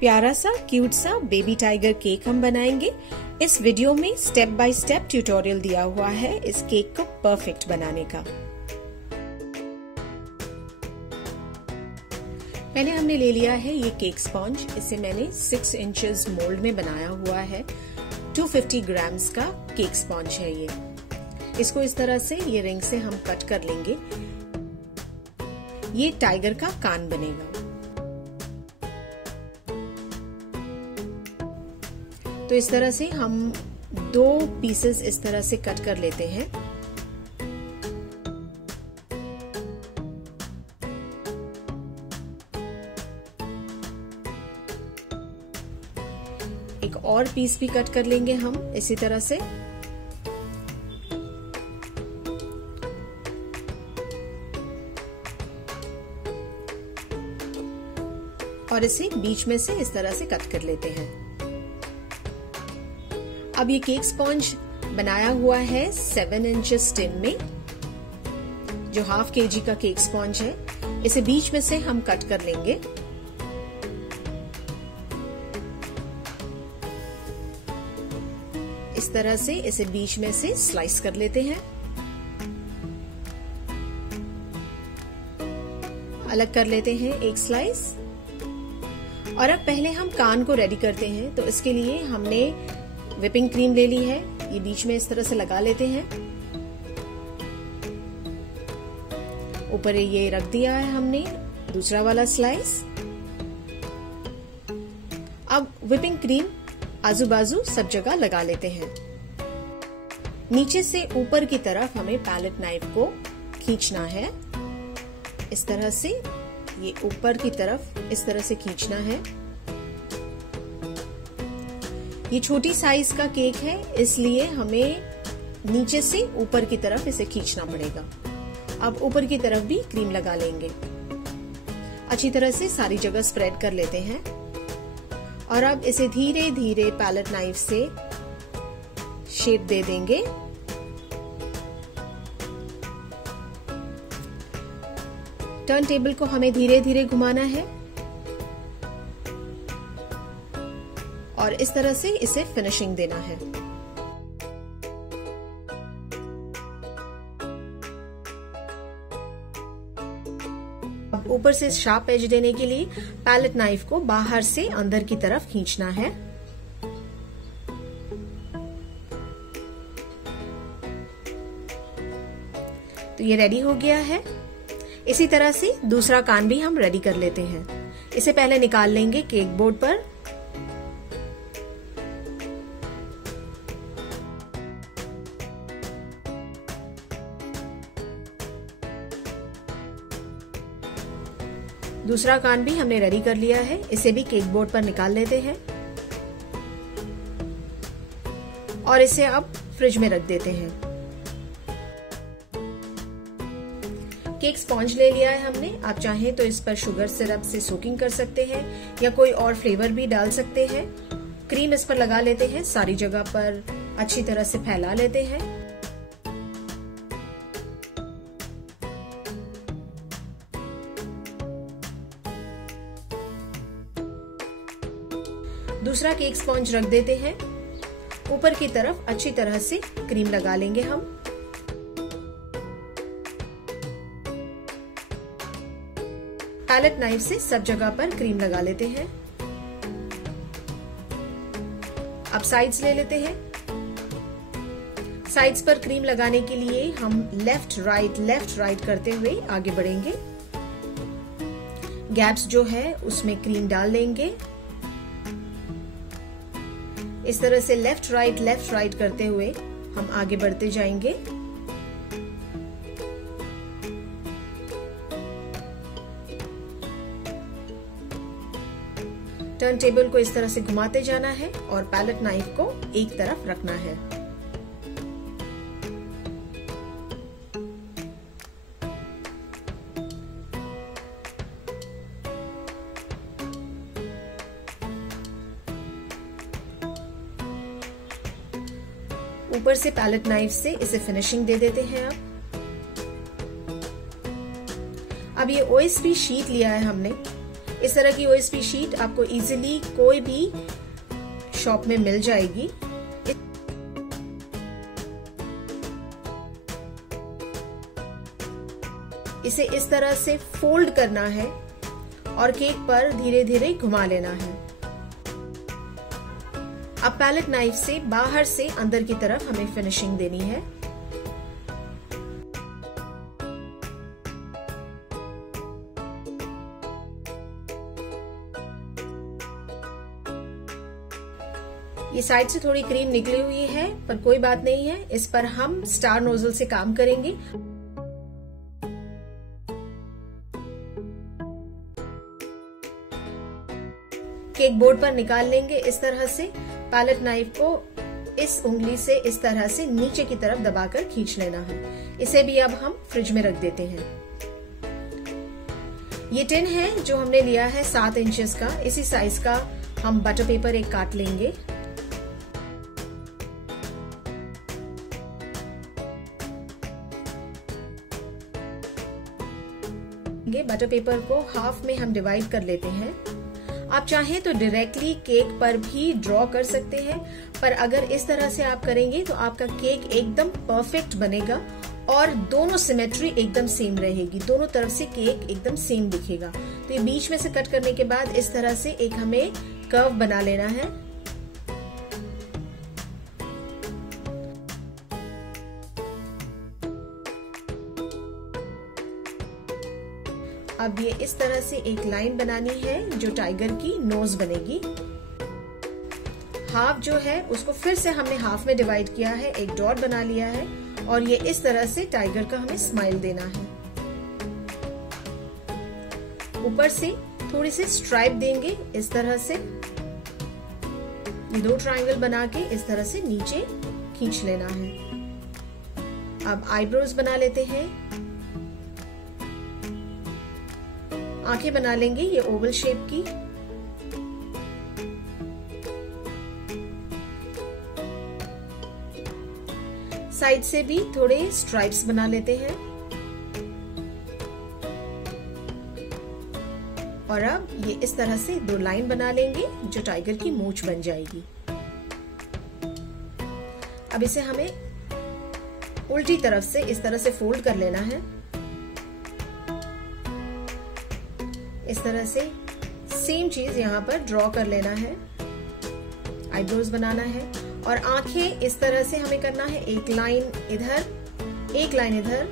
प्यारा सा क्यूट सा बेबी टाइगर केक हम बनाएंगे। इस वीडियो में स्टेप बाय स्टेप ट्यूटोरियल दिया हुआ है इस केक को परफेक्ट बनाने का। पहले हमने ले लिया है ये केक स्पॉन्ज। इसे मैंने 6 इंचेस मोल्ड में बनाया हुआ है। 250 ग्राम्स का केक स्पॉन्ज है ये। इसको इस तरह से ये रिंग से हम कट कर लेंगे। ये टाइगर का कान बनेगा। तो इस तरह से हम 2 पीसेस इस तरह से कट कर लेते हैं। एक और पीस भी कट कर लेंगे हम इसी तरह से। और इसे बीच में से इस तरह से कट कर लेते हैं। अब ये केक स्पॉन्ज बनाया हुआ है 7 इंचेस टिन में, जो ½ kg का केक स्पॉन्ज है। इसे बीच में से हम कट कर लेंगे। इस तरह से इसे बीच में से स्लाइस कर लेते हैं। अलग कर लेते हैं एक स्लाइस। और अब पहले हम कान को रेडी करते हैं। तो इसके लिए हमने व्हिपिंग क्रीम ले ली है। ये बीच में इस तरह से लगा लेते हैं। ऊपर ये रख दिया है हमने दूसरा वाला स्लाइस। अब व्हिपिंग क्रीम आजू बाजू सब जगह लगा लेते हैं। नीचे से ऊपर की तरफ हमें पैलेट नाइफ को खींचना है। इस तरह से ये ऊपर की तरफ इस तरह से खींचना है। ये छोटी साइज का केक है, इसलिए हमें नीचे से ऊपर की तरफ इसे खींचना पड़ेगा। अब ऊपर की तरफ भी क्रीम लगा लेंगे। अच्छी तरह से सारी जगह स्प्रेड कर लेते हैं। और अब इसे धीरे धीरे पैलेट नाइफ से शेप दे देंगे। टर्न टेबल को हमें धीरे धीरे घुमाना है और इस तरह से इसे फिनिशिंग देना है। अब ऊपर से शार्प एज देने के लिए पैलेट नाइफ को बाहर से अंदर की तरफ खींचना है। तो ये रेडी हो गया है। इसी तरह से दूसरा कान भी हम रेडी कर लेते हैं। इसे पहले निकाल लेंगे केक बोर्ड पर। दूसरा कान भी हमने रेडी कर लिया है। इसे भी केक बोर्ड पर निकाल लेते हैं और इसे अब फ्रिज में रख देते हैं। केक स्पॉन्ज ले लिया है हमने। आप चाहें तो इस पर शुगर सिरप से सोकिंग कर सकते हैं या कोई और फ्लेवर भी डाल सकते हैं। क्रीम इस पर लगा लेते हैं। सारी जगह पर अच्छी तरह से फैला लेते हैं। दूसरा केक स्पॉन्ज रख देते हैं। ऊपर की तरफ अच्छी तरह से क्रीम लगा लेंगे हम। पैलेट नाइफ से सब जगह पर क्रीम लगा लेते हैं। अब साइड्स ले लेते हैं। साइड्स पर क्रीम लगाने के लिए हम लेफ्ट राइट करते हुए आगे बढ़ेंगे। गैप्स जो है उसमें क्रीम डाल लेंगे। इस तरह से लेफ्ट राइट करते हुए हम आगे बढ़ते जाएंगे। टर्न टेबल को इस तरह से घुमाते जाना है और पैलेट नाइफ को एक तरफ रखना है। ऊपर से पैलेट नाइफ से इसे फिनिशिंग दे देते हैं। अब ये OSB शीट लिया है हमने। इस तरह की OSB शीट आपको इजीली कोई भी शॉप में मिल जाएगी। इसे इस तरह से फोल्ड करना है और केक पर धीरे धीरे घुमा लेना है। अब पैलेट नाइफ से बाहर से अंदर की तरफ हमें फिनिशिंग देनी है। ये साइड से थोड़ी क्रीम निकली हुई है, पर कोई बात नहीं है, इस पर हम स्टार नोजल से काम करेंगे। केक बोर्ड पर निकाल लेंगे इस तरह से। पैलेट नाइफ को इस उंगली से इस तरह से नीचे की तरफ दबाकर खींच लेना है। इसे भी अब हम फ्रिज में रख देते हैं। ये टिन है जो हमने लिया है 7 इंचेस का। इसी साइज का हम बटर पेपर एक काट लेंगे। बटर पेपर को हाफ में हम डिवाइड कर लेते हैं। आप चाहें तो डायरेक्टली केक पर भी ड्रॉ कर सकते हैं, पर अगर इस तरह से आप करेंगे तो आपका केक एकदम परफेक्ट बनेगा और दोनों सिमेट्री एकदम सेम रहेगी, दोनों तरफ से केक एकदम सेम दिखेगा। तो ये बीच में से कट करने के बाद इस तरह से एक हमें कर्व बना लेना है। अब ये इस तरह से एक लाइन बनानी है जो टाइगर की नोज बनेगी। हाफ जो है उसको फिर से हमने हाफ में डिवाइड किया है, एक डॉट बना लिया है और ये इस तरह से टाइगर का हमें स्माइल देना है। ऊपर से थोड़ी सी स्ट्राइप देंगे इस तरह से। ये 2 ट्रायंगल बना के इस तरह से नीचे खींच लेना है। अब आईब्रोज बना लेते हैं। आंखें बना लेंगे ये ओवल शेप की। साइड से भी थोड़े स्ट्राइप्स बना लेते हैं। और अब ये इस तरह से 2 लाइन बना लेंगे जो टाइगर की मूंछ बन जाएगी। अब इसे हमें उल्टी तरफ से इस तरह से फोल्ड कर लेना है। इस तरह से सेम चीज यहाँ पर ड्रॉ कर लेना है। आईब्रोज बनाना है और आंखें इस तरह से हमें करना है, एक लाइन इधर, एक लाइन इधर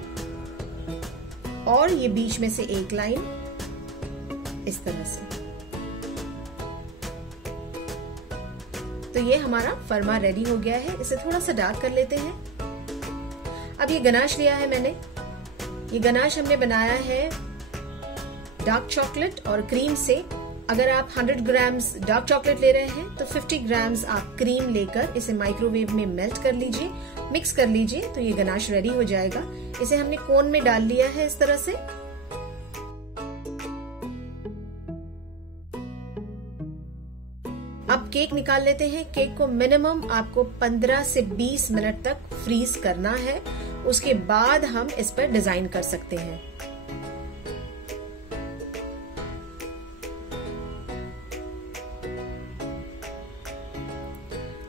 और ये बीच में से एक लाइन इस तरह से। तो ये हमारा फर्मा रेडी हो गया है। इसे थोड़ा सा डार्क कर लेते हैं। अब ये गनाश लिया है मैंने। ये गनाश हमने बनाया है डार्क चॉकलेट और क्रीम से। अगर आप 100 ग्राम्स डार्क चॉकलेट ले रहे हैं तो 50 ग्राम्स आप क्रीम लेकर इसे माइक्रोवेव में मेल्ट कर लीजिए, मिक्स कर लीजिए, तो ये गनाश रेडी हो जाएगा। इसे हमने कोन में डाल लिया है इस तरह से। अब केक निकाल लेते हैं। केक को मिनिमम आपको 15 से 20 मिनट तक फ्रीज करना है, उसके बाद हम इस पर डिजाइन कर सकते हैं।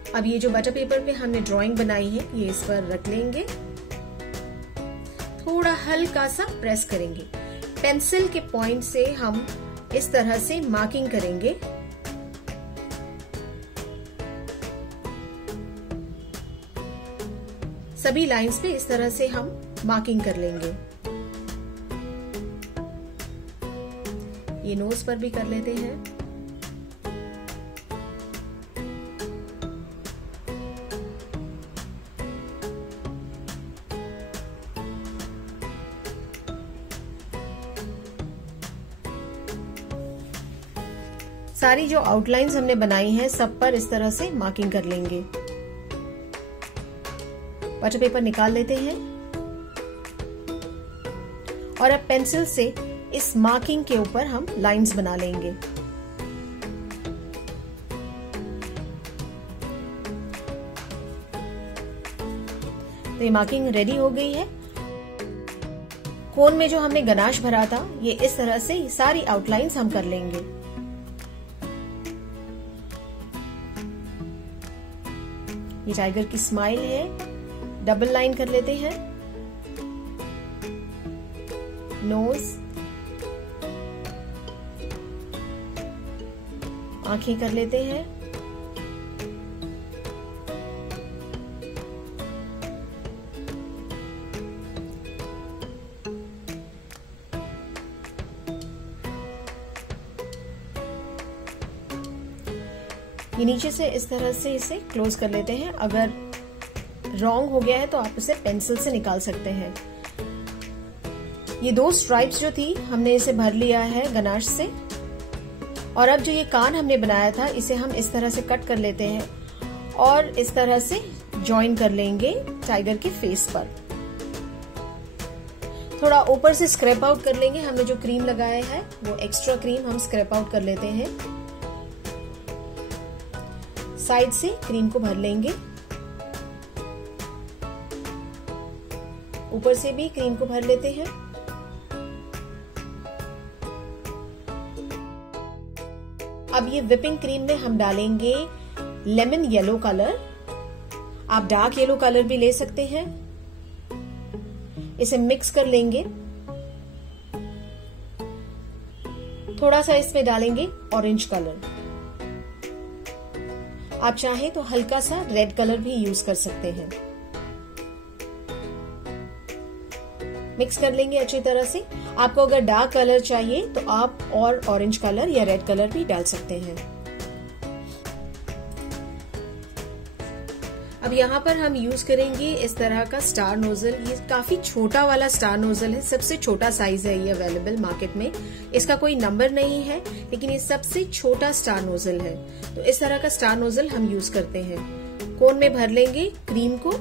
अब ये जो बटर पेपर पे हमने ड्राइंग बनाई है ये इस पर रख लेंगे। थोड़ा हल्का सा प्रेस करेंगे। पेंसिल के पॉइंट से हम इस तरह से मार्किंग करेंगे। सभी लाइंस पे इस तरह से हम मार्किंग कर लेंगे। ये नोज पर भी कर लेते हैं। सारी जो आउटलाइंस हमने बनाई हैं सब पर इस तरह से मार्किंग कर लेंगे। बटर पेपर निकाल लेते हैं और अब पेंसिल से इस मार्किंग के ऊपर हम लाइंस बना लेंगे। तो ये मार्किंग रेडी हो गई है। कोन में जो हमने गनाश भरा था, ये इस तरह से सारी आउटलाइंस हम कर लेंगे। ये टाइगर की स्माइल है, डबल लाइन कर लेते हैं। नोज, आंखें कर लेते हैं। ये नीचे से इस तरह से इसे क्लोज कर लेते हैं। अगर रॉन्ग हो गया है तो आप इसे पेंसिल से निकाल सकते हैं। ये 2 स्ट्राइप्स जो थी हमने इसे भर लिया है गनाश से। और अब जो ये कान हमने बनाया था इसे हम इस तरह से कट कर लेते हैं और इस तरह से जॉइन कर लेंगे टाइगर के फेस पर। थोड़ा ऊपर से स्क्रैप आउट कर लेंगे। हमने जो क्रीम लगाया है वो एक्स्ट्रा क्रीम हम स्क्रैप आउट कर लेते हैं। साइड से क्रीम को भर लेंगे, ऊपर से भी क्रीम को भर लेते हैं। अब ये व्हिपिंग क्रीम में हम डालेंगे लेमन येलो कलर। आप डार्क येलो कलर भी ले सकते हैं। इसे मिक्स कर लेंगे। थोड़ा सा इसमें डालेंगे ऑरेंज कलर। आप चाहें तो हल्का सा रेड कलर भी यूज कर सकते हैं। मिक्स कर लेंगे अच्छी तरह से। आपको अगर डार्क कलर चाहिए तो आप और ऑरेंज कलर या रेड कलर भी डाल सकते हैं। अब यहाँ पर हम यूज करेंगे इस तरह का स्टार नोजल। ये काफी छोटा वाला स्टार नोजल है, सबसे छोटा साइज है ये अवेलेबल मार्केट में। इसका कोई नंबर नहीं है, लेकिन ये सबसे छोटा स्टार नोजल है। तो इस तरह का स्टार नोजल हम यूज करते हैं। कोन में भर लेंगे क्रीम को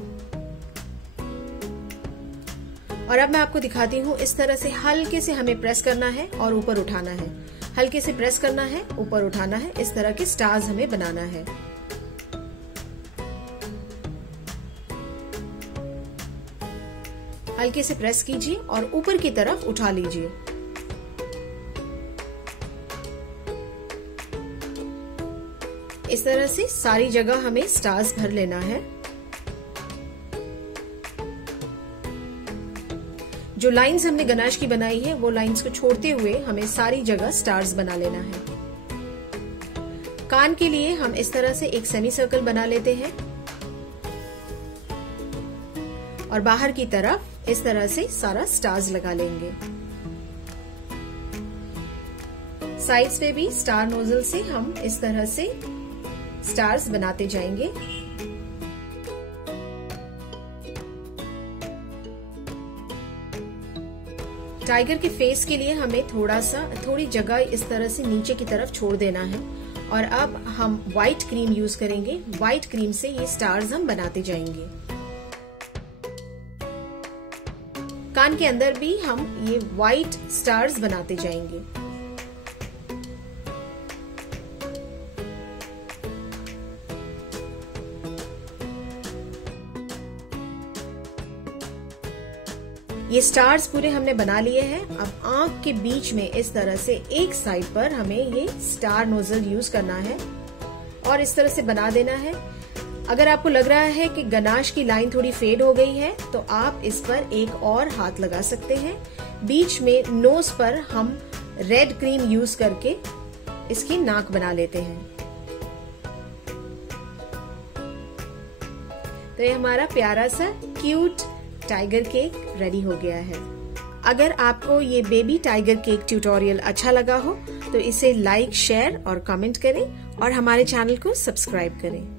और अब मैं आपको दिखाती हूँ। इस तरह से हल्के से हमें प्रेस करना है और ऊपर उठाना है। हल्के से प्रेस करना है, ऊपर उठाना है। इस तरह के स्टार्स हमें बनाना है। हल्के से प्रेस कीजिए और ऊपर की तरफ उठा लीजिए। इस तरह से सारी जगह हमें स्टार्स भर लेना है। जो लाइंस हमने गनाश की बनाई है वो लाइंस को छोड़ते हुए हमें सारी जगह स्टार्स बना लेना है। कान के लिए हम इस तरह से एक सेमी सर्कल बना लेते हैं और बाहर की तरफ इस तरह से सारा स्टार्स लगा लेंगे। साइड्स पे भी स्टार नोजल से हम इस तरह से स्टार्स बनाते जाएंगे। टाइगर के फेस के लिए हमें थोड़ी जगह इस तरह से नीचे की तरफ छोड़ देना है। और अब हम व्हाइट क्रीम यूज करेंगे। व्हाइट क्रीम से ये स्टार्स हम बनाते जाएंगे। कान के अंदर भी हम ये व्हाइट स्टार्स बनाते जाएंगे। ये स्टार्स पूरे हमने बना लिए हैं। अब आंख के बीच में इस तरह से एक साइड पर हमें ये स्टार नोजल यूज करना है और इस तरह से बना देना है। अगर आपको लग रहा है कि गनाश की लाइन थोड़ी फेड हो गई है तो आप इस पर एक और हाथ लगा सकते हैं। बीच में नोज पर हम रेड क्रीम यूज करके इसकी नाक बना लेते हैं। तो ये हमारा प्यारा सा क्यूट टाइगर केक रेडी हो गया है। अगर आपको ये बेबी टाइगर केक ट्यूटोरियल अच्छा लगा हो तो इसे लाइक, शेयर और कमेंट करें और हमारे चैनल को सब्सक्राइब करें।